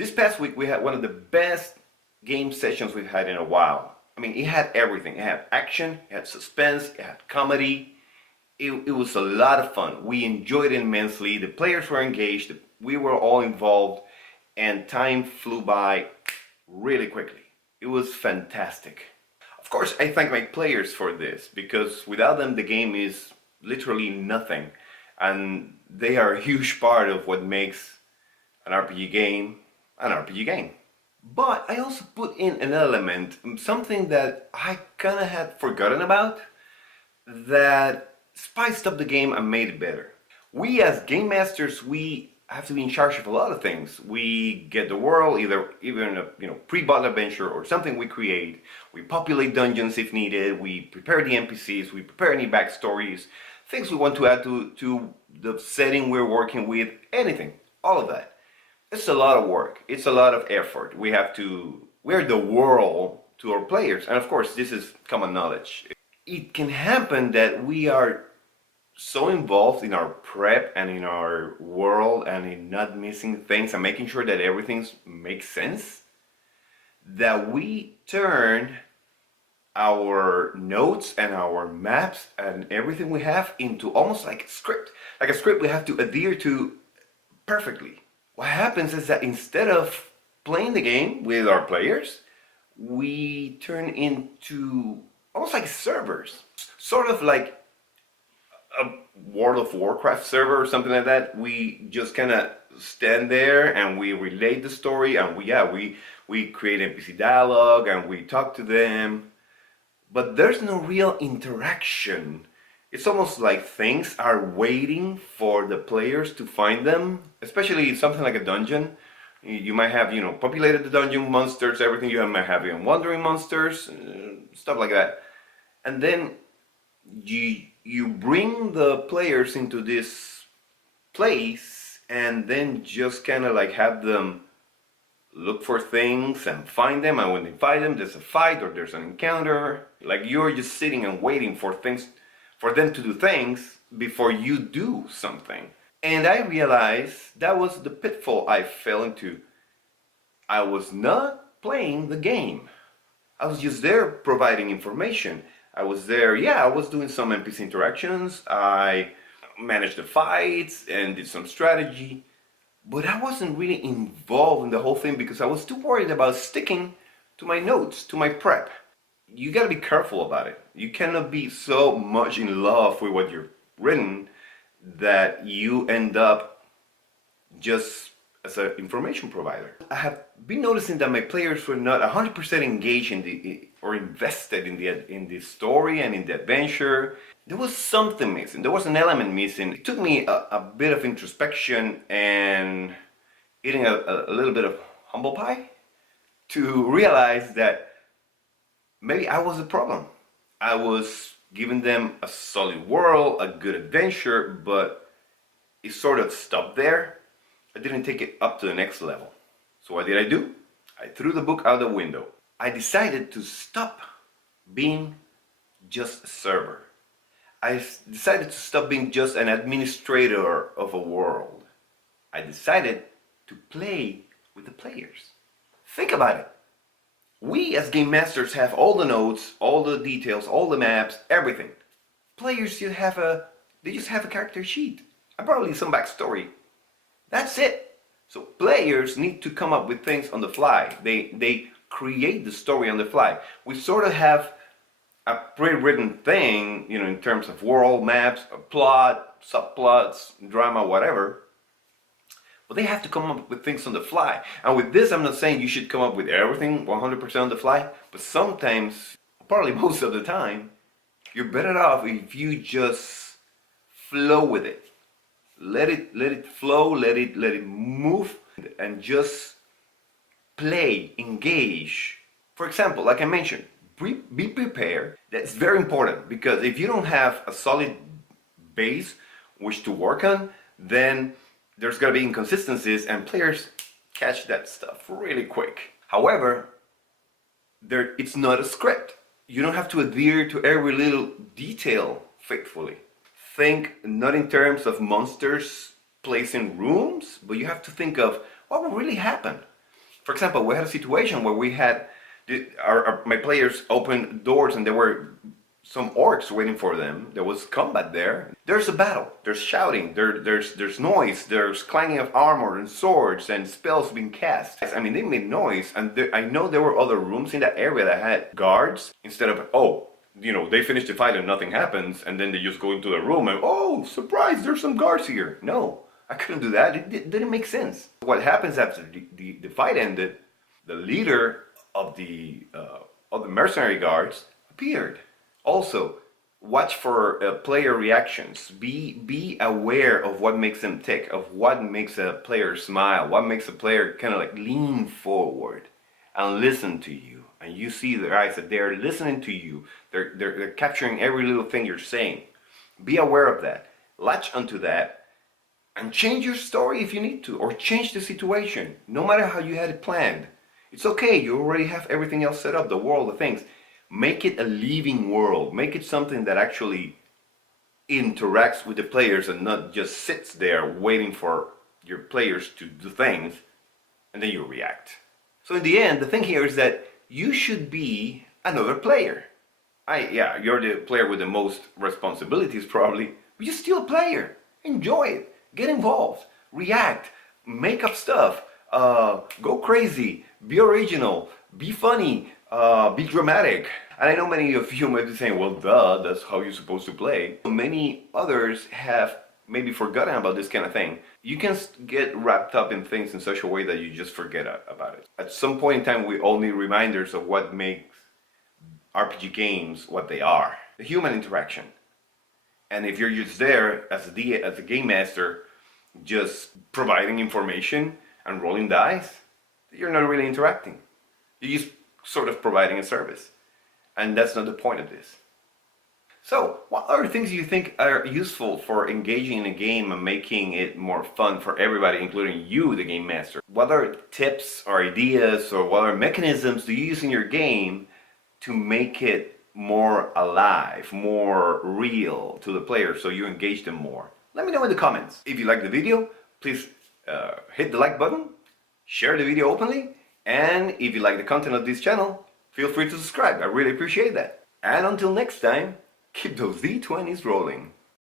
This past week we had one of the best game sessions we've had in a while. I mean, it had everything. It had action, it had suspense, it had comedy. It was a lot of fun. We enjoyed it immensely. The players were engaged, we were all involved, and time flew by really quickly. It was fantastic. Of course, I thank my players for this, because without them the game is literally nothing. And they are a huge part of what makes an RPG game an RPG game. But I also put in an element, something that I kinda had forgotten about, that spiced up the game and made it better. We as game masters, we have to be in charge of a lot of things. We get the world, either in a pre-bought adventure or something we create. We populate dungeons if needed. We prepare the NPCs. We prepare any backstories, things we want to add to the setting we're working with. Anything, all of that. It's a lot of work. It's a lot of effort. We're the world to our players, and of course, this is common knowledge. It can happen that we are so involved in our prep and in our world and in not missing things and making sure that everything makes sense, that we turn our notes and our maps and everything we have into almost like a script. Like a script we have to adhere to perfectly. What happens is that instead of playing the game with our players, we turn into almost like servers. Sort of like a World of Warcraft server or something like that. We just kind of stand there and we relate the story, and we create NPC dialogue and we talk to them. But there's no real interaction. It's almost like things are waiting for the players to find them, especially something like a dungeon. You might have, populated the dungeon, monsters, everything. You might have wandering monsters, stuff like that. And then you bring the players into this place and then just kind of like have them look for things and find them, and when they find them, there's a fight or there's an encounter. Like you're just sitting and waiting for them to do things before you do something. And I realized that was the pitfall I fell into. I was not playing the game. I was just there providing information. I was there, I was doing some NPC interactions. I managed the fights and did some strategy. But I wasn't really involved in the whole thing because I was too worried about sticking to my notes, to my prep. You gotta be careful about it. You cannot be so much in love with what you've written that you end up just as an information provider. I have been noticing that my players were not 100% engaged or invested in the story and in the adventure. There was something missing. There was an element missing. It took me a bit of introspection and eating a little bit of humble pie to realize that maybe I was the problem. I was giving them a solid world, a good adventure, but it sort of stopped there. I didn't take it up to the next level. So what did I do? I threw the book out the window. I decided to stop being just a server. I decided to stop being just an administrator of a world. I decided to play with the players. Think about it. We as game masters have all the notes, all the details, all the maps, everything. Players just have a character sheet and probably some backstory. That's it. So players need to come up with things on the fly. They create the story on the fly. We sort of have a pre-written thing, in terms of world maps, a plot, subplots, drama, whatever. But they have to come up with things on the fly. And with this, I'm not saying you should come up with everything 100% on the fly, but sometimes, probably most of the time, you're better off if you just flow with it. Let it flow, let it move, and just play, engage. For example, like I mentioned, be prepared. That's very important, because if you don't have a solid base which to work on, then there's gonna be inconsistencies and players catch that stuff really quick. However, it's not a script. You don't have to adhere to every little detail faithfully. Think not in terms of monsters placed in rooms, but you have to think of what will really happen. For example, we had a situation where we had my players open doors and there were some orcs waiting for them. There was combat there. There's a battle. There's shouting. There's noise. There's clanging of armor and swords and spells being cast. I mean, they made noise, and I know there were other rooms in that area that had guards. Instead of, oh, you know, they finish the fight and nothing happens, and then they just go into the room and, oh, surprise, there's some guards here. No, I couldn't do that. It didn't make sense. What happens after the fight ended, the leader of the mercenary guards appeared. Also, watch for player reactions. Be aware of what makes them tick, of what makes a player smile, what makes a player kind of like lean forward and listen to you. And you see their eyes that they're listening to you. They're capturing every little thing you're saying. Be aware of that. Latch onto that and change your story if you need to, or change the situation, no matter how you had it planned. It's okay, you already have everything else set up, the world, the things. Make it a living world. Make it something that actually interacts with the players and not just sits there waiting for your players to do things and then you react. So in the end, the thing here is that you should be another player. Yeah, you're the player with the most responsibilities probably, but you're still a player. Enjoy it. Get involved. React. Make up stuff. Go crazy. Be original. Be funny. Be dramatic. And I know many of you might be saying, well, duh, that's how you're supposed to play. Many others have maybe forgotten about this kind of thing. You can get wrapped up in things in such a way that you just forget about it. At some point in time, we all need reminders of what makes RPG games what they are. The human interaction. And if you're just there as a game master, just providing information and rolling dice, you're not really interacting. You're just sort of providing a service. And that's not the point of this. So, what other things do you think are useful for engaging in a game and making it more fun for everybody, including you, the game master? What are tips or ideas or what are mechanisms do you use in your game to make it more alive, more real to the players so you engage them more? Let me know in the comments. If you like the video, please hit the like button, share the video openly, and if you like the content of this channel, feel free to subscribe. I really appreciate that. And until next time, keep those D20s rolling.